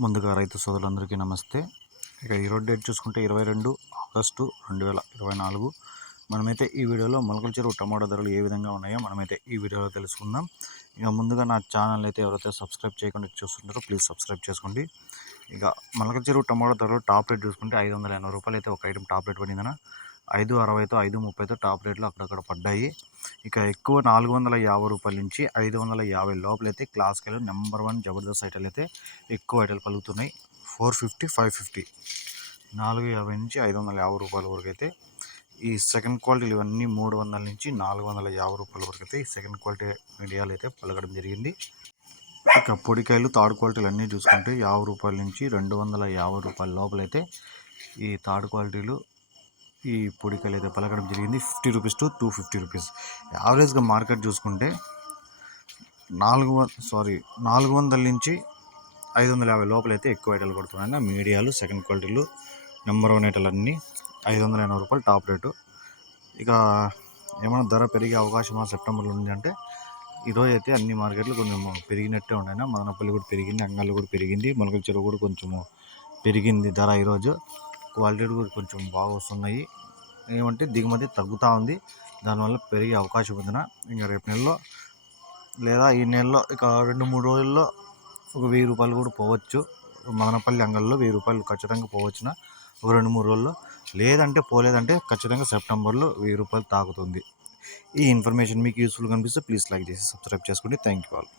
ముందుగా రైతు సోదరులందరికీ నమస్తే. ఇక ఈరోజు డేట్ చూసుకుంటే ఇరవై రెండు ఆగస్టు రెండు వేల ఇరవై నాలుగు. మనమైతే ఈ వీడియోలో మొలకల చెరువు టమాటా ధరలు ఏ విధంగా ఉన్నాయో మనమైతే ఈ వీడియోలో తెలుసుకుందాం. ఇక ముందుగా నా ఛానల్ అయితే ఎవరైతే సబ్స్క్రైబ్ చేయకుండా చూస్తుంటారో ప్లీజ్ సబ్స్క్రైబ్ చేసుకోండి. ఇక మొలకల చెరువు టమాటా ధరలు టాప్ రేట్ చూసుకుంటే ఐదు వందల ఎనభై రూపాయలు అయితే ఒక ఐటమ్ టాప్ రేట్ పడిందన ఐదు అరవైతో ఐదు ముప్పైతో టాప్ రేట్లు అక్కడక్కడ పడ్డాయి. ఇక ఎక్కువ నాలుగు వందల యాభై రూపాయల నుంచి ఐదు వందల యాభై లోపలైతే క్లాస్కెళ్ళి నెంబర్ వన్ జబర్దస్త్ ఐటలు అయితే ఎక్కువ ఐటలు పలుకుతున్నాయి ఫోర్ ఫిఫ్టీ ఫైవ్ ఫిఫ్టీ. నాలుగు యాభై నుంచి ఐదు వందల యాభై రూపాయల వరకు అయితే ఈ సెకండ్ క్వాలిటీలు ఇవన్నీ మూడు వందల నుంచి నాలుగు వందల యాభై రూపాయల వరకు అయితే ఈ సెకండ్ క్వాలిటీ మీడియాలు అయితే పలకడం జరిగింది. ఇక పొడికాయలు థర్డ్ క్వాలిటీలు అన్నీ చూసుకుంటే యాభై రూపాయల నుంచి రెండు వందల యాభై రూపాయల లోపలైతే ఈ థర్డ్ క్వాలిటీలు ఈ పొడికాయలు అయితే పలకడం జరిగింది. Fifty rupees to two fifty rupees. యావరేజ్గా మార్కెట్ చూసుకుంటే నాలుగు సారీ నాలుగు వందల నుంచి ఐదు వందల యాభై లోపలైతే ఎక్కువ ఐటలు కొడుతున్నాయి మీడియాలు సెకండ్ క్వాలిటీలు నెంబర్ వన్ ఐటలు అన్నీ ఐదు వందల ఎనభై రూపాయలు టాప్ రేటు. ఇక ఏమైనా ధర పెరిగే అవకాశం సెప్టెంబర్లో ఉంది అంటే ఈరోజు అయితే అన్ని మార్కెట్లు కొంచెం పెరిగినట్టే ఉన్నాయి మదనపల్లి కూడా పెరిగింది అంగళ్ళు కూడా పెరిగింది మొలకల చెరువు కూడా కొంచెము పెరిగింది ధర ఈరోజు. క్వాలిటీ కూడా కొంచెం బాగా వస్తున్నాయి. ఏమంటే దిగుమతి తగ్గుతూ ఉంది. దానివల్ల పెరిగే అవకాశం ఉందిన. ఇంకా రేపు నెలలో లేదా ఈ నెలలో ఇక రెండు మూడు రోజుల్లో ఒక వెయ్యి రూపాయలు కూడా పోవచ్చు. మదనపల్లి అంగల్లో వెయ్యి రూపాయలు ఖచ్చితంగా పోవచ్చున? ఒక రెండు మూడు రోజుల్లో. లేదంటే పోలేదంటే ఖచ్చితంగా సెప్టెంబర్లో వెయ్యి రూపాయలు తాకుతుంది. ఈ ఇన్ఫర్మేషన్ మీకు యూస్ఫుల్ కనిపిస్తే ప్లీజ్ లైక్ చేసి సబ్స్క్రైబ్ చేసుకోండి. Thank you all.